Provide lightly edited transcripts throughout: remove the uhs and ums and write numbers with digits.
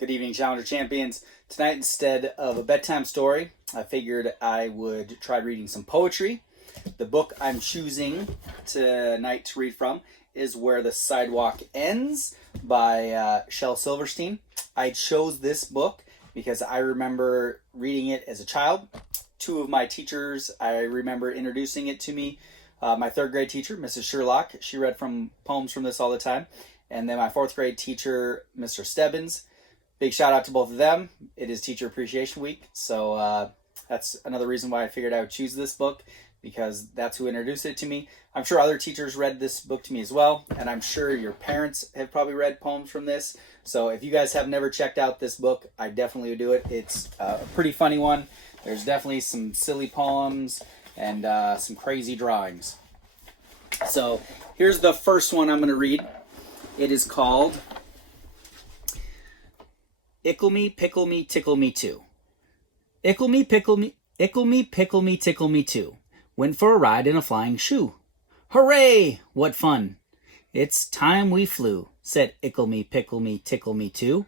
Good evening, Challenger Champions. Tonight, instead of a bedtime story, I figured I would try reading some poetry. The book I'm choosing tonight to read from is Where the Sidewalk Ends by Shel Silverstein. I chose this book because I remember reading it as a child. Two of my teachers, I remember introducing it to me. My third grade teacher, Mrs. Sherlock, she read from poems from this all the time. And then my fourth grade teacher, Mr. Stebbins. Big shout out to both of them. It is Teacher Appreciation Week, so that's another reason why I figured I would choose this book, because that's who introduced it to me. I'm sure other teachers read this book to me as well, and I'm sure your parents have probably read poems from this. So if you guys have never checked out this book, I definitely would do it. It's a pretty funny one. There's definitely some silly poems and some crazy drawings. So here's the first one I'm going to read. It is called Ickle me, pickle me, tickle me too. Ickle me, pickle me, ickle me, pickle me, tickle me too. Went for a ride in a flying shoe. Hooray! What fun! It's time we flew, said Ickle me, pickle me, tickle me too.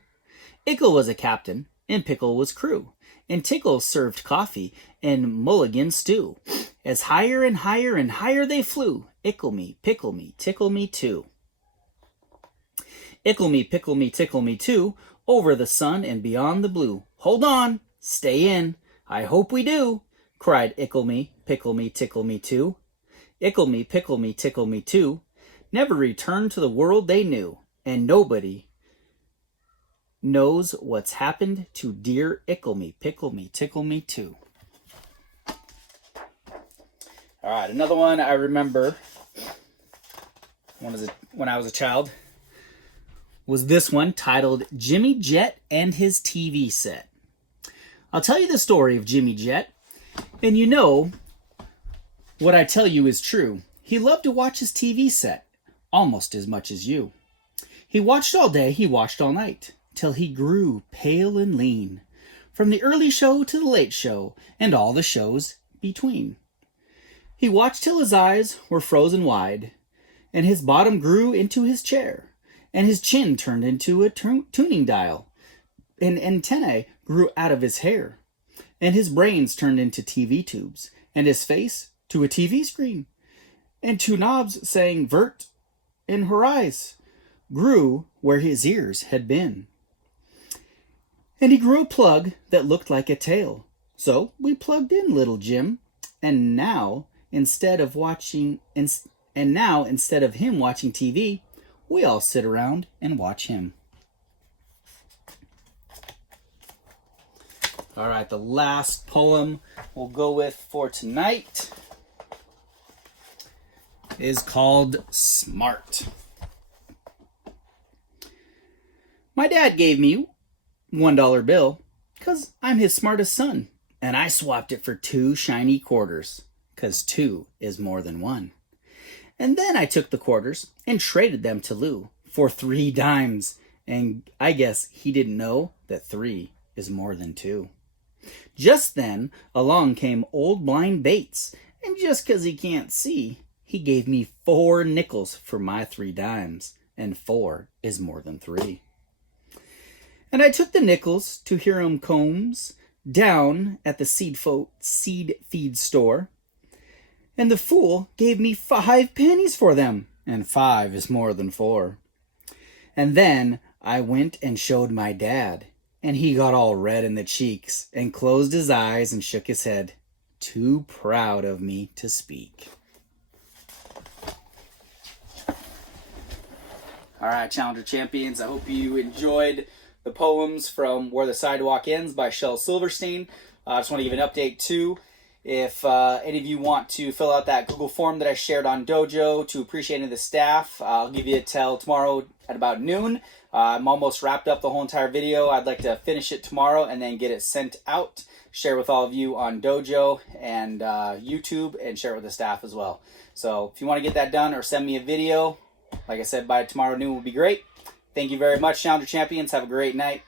Ickle was a captain, and Pickle was crew, and Tickle served coffee and mulligan stew. As higher and higher and higher they flew, Ickle me, pickle me, tickle me too. Ickle me, pickle me, tickle me too, over the sun and beyond the blue. Hold on, stay in, I hope we do, cried Ickle me, pickle me, tickle me too. Ickle me, pickle me, tickle me too, never returned to the world they knew, and nobody knows what's happened to dear Ickle me, pickle me, tickle me too. All right, another one I remember when I was a child was this one, titled Jimmy Jet and His TV Set. I'll tell you the story of Jimmy Jet, and you know what I tell you is true. He loved to watch his TV set almost as much as you. He watched all day, he watched all night, till he grew pale and lean, from the early show to the late show, and all the shows between. He watched till his eyes were frozen wide, and his bottom grew into his chair, and his chin turned into a tuning dial, and antennae grew out of his hair, and his brains turned into TV tubes, and his face to a TV screen, and two knobs saying vert and horizon grew where his ears had been. And he grew a plug that looked like a tail, so we plugged in little Jim, and now instead of him watching TV, we all sit around and watch him. All right, the last poem we'll go with for tonight is called Smart. My dad gave me $1 bill 'cause I'm his smartest son, and I swapped it for 2 shiny quarters 'cause 2 is more than 1. And then I took the quarters and traded them to Lou for 3 dimes. And I guess he didn't know that 3 is more than 2. Just then along came old blind Bates. And just 'cause he can't see, he gave me 4 nickels for my 3 dimes. And 4 is more than 3. And I took the nickels to Hiram Combs down at the seed feed store. And the fool gave me 5 pennies for them, and 5 is more than 4. And then I went and showed my dad, and he got all red in the cheeks, and closed his eyes and shook his head, too proud of me to speak. All right, Challenger Champions, I hope you enjoyed the poems from Where the Sidewalk Ends by Shel Silverstein. I just want to give an update, too. If any of you want to fill out that Google form that I shared on Dojo to appreciate the staff, I'll give you till tomorrow at about noon. I'm almost wrapped up the whole entire video. I'd like to finish it tomorrow and then get it sent out, share with all of you on Dojo and YouTube, and share it with the staff as well. So if you want to get that done or send me a video, like I said, by tomorrow noon would be great. Thank you very much, Challenger Champions. Have a great night.